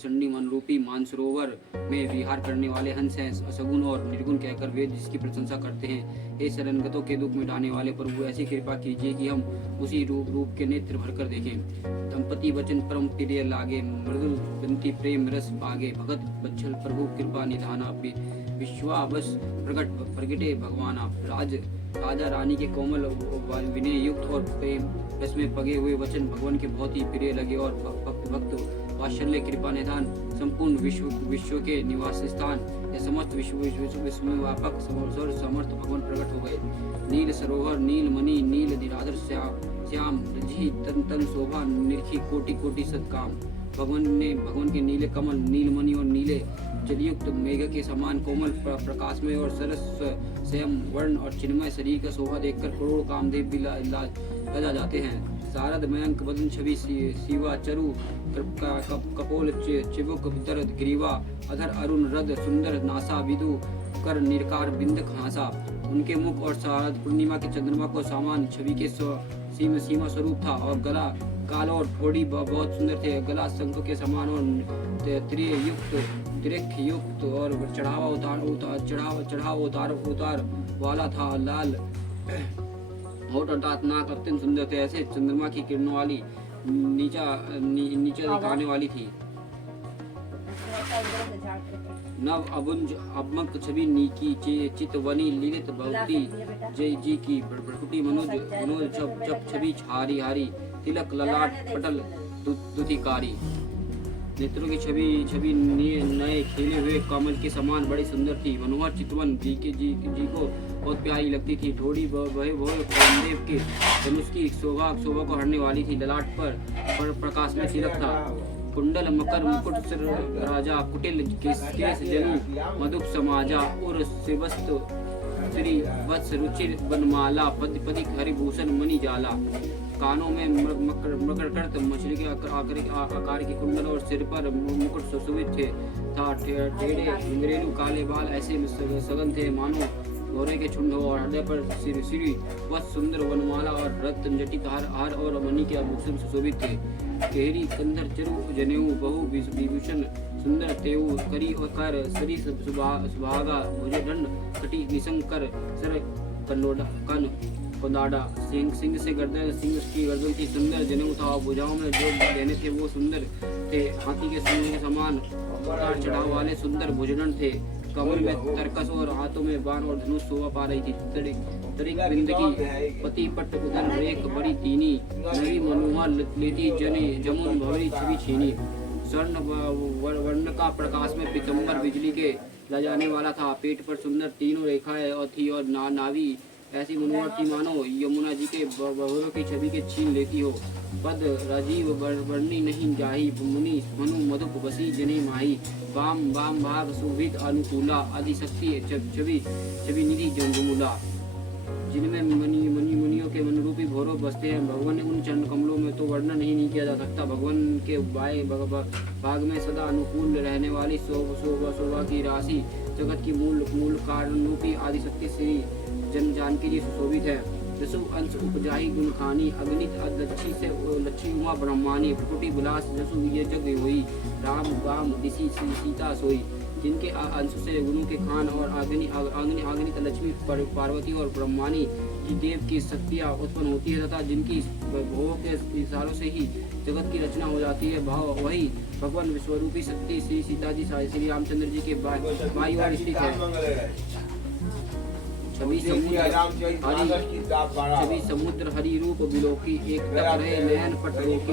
पसंडी मनरूपी मानसरोवर में विहार करने वाले हंस हैं, सगुण और निर्गुण कहकर वेद जिसकी प्रशंसा करते हैं। हे शरणगतों के दुख मिटाने वाले प्रभु, ऐसी कृपा कीजिए कि हम उसी रूप के नेत्र भरकर देखें। दंपति वचन परम प्रिय लागे, मृदुल बंती प्रेम रस पागे, भगत बच्छल प्रभु कृपा निधाना, विश्वावश प्रगटे भगवाना। राजा रानी के कोमल विनय युक्त और प्रेम रस में पगे हुए वचन भगवान के बहुत ही प्रिय लगे और भक्त वात्सल्य कृपा निधान संपूर्ण विश्व के निवास स्थान या समस्त विश्व में व्यापक समर्थ भगवान प्रकट हो गए। नील सरोवर नील मणि नील दिराधर श्याम रजी तन शोभा निरखी कोटि कोटि सत्काम। भगवान के नीले कमल नीलमणि और नीले जलयुक्त मेघ के समान कोमल प्रकाश में और सरस स्वयं वर्ण और चिन्मय शरीर का शोभा देखकर करोड़ कामदेव भी लजा जाते हैं। शारद मयंक बदन छवि शिवा चरु कपोल चिबुक दर्द ग्रीवा अधर अरुण रद सुंदर नासा विदु कर निरकार बिंदक हासा। उनके मुख और शारद पूर्णिमा के चंद्रमा को समान छवि के सीमा स्वरूप था और गला काल और ठोड़ी बहुत सुंदर थे। गला शंख के समान और त्रिक युक्त और चढ़ाव उतार वाला था। लाल होठ अर्थात नाक अत्यंत सुंदर थे, ऐसे चंद्रमा की किरणों वाली नीचे दिखाने वाली थी। नव अबुंज अबमक छवि नीकी चितवनी लिलित भक्ति जय जी की प्रकृति मनोज चप छवि हारी हारी तिलक ललाट पटल दुतिकारी। नेत्रों की छवि नए खिले हुए कमल के समान बड़ी सुंदर थी। मनोहर चितवन जी को बहुत प्यारी लगती थी। थोड़ी कामदेव के धनुष की शोभा को हरने वाली थी। ललाट पर प्रकाश में तिलक था। कुंडल मकर मुकुट सिर राजा कुटिल केस जनु मधुप समाजा और शिवस्त श्री वत्स रुचिर बनमाला पदिक हरिभूषण मणि जाला। कानों में मकरकर्त मछली के आकार के कुंडल और सिर पर मुकुट सुशोभित था। टेढ़े घुंघरेलू काले बाल ऐसे सघन थे मानो घोड़े के झुंड हो और हृदय पर श्री वत्स सुंदर वनमाला और रत्न जटित हार और मणि के आभूषण सुशोभित थे। केहरी कंधर चरु जनेऊ बहु विभूषण सुंदर तेऊ करी और कर सरी सुभागा भुजदंड कटी निशंकर सर कन कोदाड़ा। सिंह से गर्दन सिंह की गर्दन की सुंदर जनेऊ था। भुजाओं में जो गहने थे वो सुंदर थे। हाथी के सिंह के समान उतार चढ़ाव वाले सुंदर भुजदंड थे। कमर में तरकस और हाथों में बाण और धनुष शोभा पा रही थी। तरिक बिंदकी पति पट उदर रेख बड़ी तीनी नवी मनोहर लेती जने जमुन भवरी छवि छीनी। स्वर्ण वर्ण का प्रकाश में पीतम्बर बिजली के लजाने वाला था। पेट पर सुंदर तीनों रेखाएं और थी और नावी ऐसी मनोहर थी मानो यमुना जी के बहुरों की छवि के छीन लेती हो। पद राजीव वर्णी नहीं जाही मुनि मनु मधुप बसी जने माही। वाम भाग शोभित अनुकूला आदि शक्ति छवि निधि जंगमूला। जिनमें मुनियों के मनरूपी भौरव बसते हैं। भगवान उन चरण कमलों में तो वर्णन नहीं किया जा सकता। भगवान के बाएं भाग में सदा अनुकूल रहने वाली शोभा की राशि जगत की मूल कारण रूपी आदि शक्ति श्री जानकी जी सुशोभित है। जसु अंश उपजाई गुणखानी अग्नित लच्छी से लच्छी उमा ब्रह्मानी। प्रकृति विलास जसु ये जग होई राम वाम दिशी सीता सोई। जिनके अंश से गुणों के खान और अग्नित लक्ष्मी पार्वती और ब्रह्मानी की देव की शक्तियाँ उत्पन्न होती है तथा जिनकी भोगों के इशारों से ही जगत की रचना हो जाती है। भाव वही भगवान विश्वरूपी शक्ति श्री सीता जी श्री रामचंद्र जी के बाई ओर स्थित है। छवि समुद्र हरि रूप बिलोकी एक तक रहे नयन पट रोकी।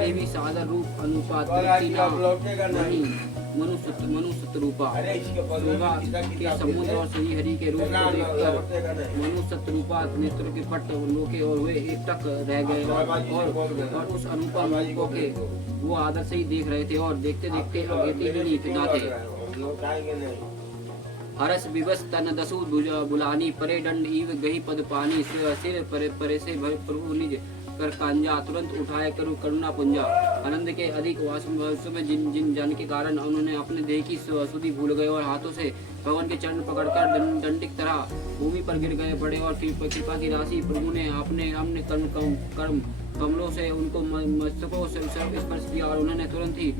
देवी सादर रूप अनुपात मनुष्य रूपा। शोभा के समुद्र और श्री हरि के रूप को देखकर मनुष्य रूपा नेत्र के पट लोके और वे एक टक रह गए और उस अनुपम रूपों के वो आदर से ही देख रहे थे और देखते देखते अगेती ही नहीं पिता थे। हरस विवश तन दसु बुलानी परे दंड ईव गही पद पानी। सिर परे से भर प्रभु निज कर कांजा तुरंत उठाए करू करुणा पुंजा। आनंद के अधिक वास में जिन जन के कारण उन्होंने अपने देह की सुधि भूल गए और हाथों से भगवान के चरण पकड़कर दंडिक तरह भूमि पर गिर गए पड़े और कृपा की राशि प्रभु ने अपने कर्म कमलों से उनको मस्तकों से स्पर्श किया और उन्होंने तुरंत ही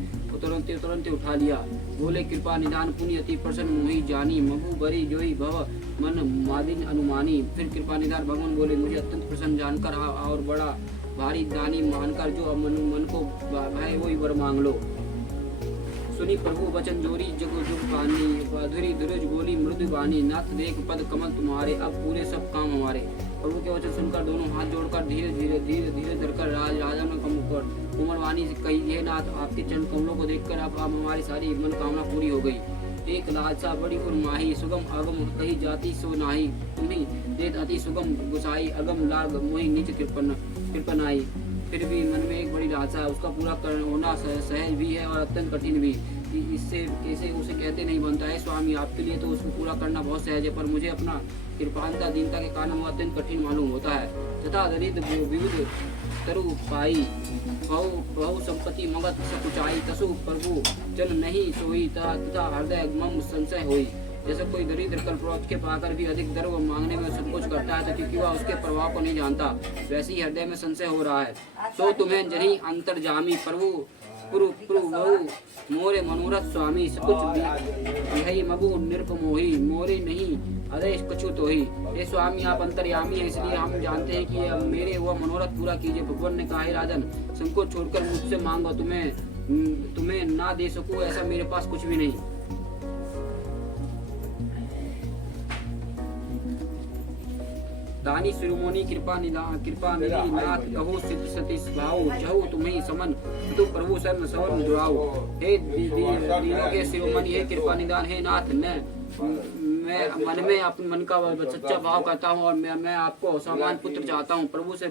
तुरंत तुरंत उठा लिया। बोले कृपा निदान पुण्य अति प्रसन्न मोहि जानी, मगु बरी जोई भव मन मादिन अनुमानी। फिर कृपा निदान भगवान बोले मुझे अत्यंत प्रसन्न जानकर और बड़ा भारी दानी मानकर जो मन को भाए वही वर मांग लो। सुनी प्रभु वचन जोरी जग जुग पानी, धुरी धुरज बोली मृदु वाणी, नाथ देख पद कमल तुम्हारे अब पूरे सब काम हमारे। प्रभु के वचन सुनकर दोनों हाथ जोड़कर धीरे धीरे धरकर राजा ने कोमल वाणी से कही, हे नाथ आपके चरण कमलों को देखकर अब हमारी सारी मनोकामना पूरी हो गई। एक लालसा बड़ी उर्माही, सुगम अगम कही जाती सो नाही, तुम्ही देत अति सुगम गुसाई, अगम लाग मोहि नीच कृपनाई। फिर भी मन में एक बड़ी लालसा है, उसका पूरा होना सहज भी है और अत्यंत कठिन भी। इससे कैसे उसे कहते नहीं बनता है स्वामी, आपके लिए तो उसको पूरा करना बहुत सहज है, पर मुझे अपना कृपांता दीनता के कारण वो अत्यंत कठिन मालूम होता है। तथा दरिद्र विविध तरु पाई, बहु संपत्ति मगध सकुचाई, तसु प्रभु जन नहीं सोई, तथा हृदय मम संशय होई। जैसे कोई दरिद्र कल्पवृक्ष के पाकर भी अधिक द्रव्य मांगने में संकोच करता है, तो क्योंकि वह उसके प्रभाव को नहीं जानता, वैसे ही हृदय में संशय हो रहा है। तो तुम्हें जनी अंतर्जामी प्रभु बहु मोरे मनोरथ स्वामी, कुछ यही मगु निरपमोही, मोरे नहीं आदेश कछु तो ही। हे स्वामी आप अंतर्यामी है, इसलिए हम जानते हैं कि मेरे वह मनोरथ पूरा कीजिए। भगवान ने कहा, हे राजन संकोच छोड़कर मुझसे मांगो, तुम्हें ना दे सकूं ऐसा मेरे पास कुछ भी नहीं। दानी शिरोमणि कृपा निधि नाथ कहो सिद्ध सती भाव, जहु तुम्हें समन तु प्रभु शरण सवन जुड़ाओ। हे दीनों के शिरोमणि, हे कृपा निदान, हे नाथ, मैं मन में अपने मन का सच्चा भाव करता हूँ और मैं आपको समान पुत्र चाहता हूँ। प्रभु से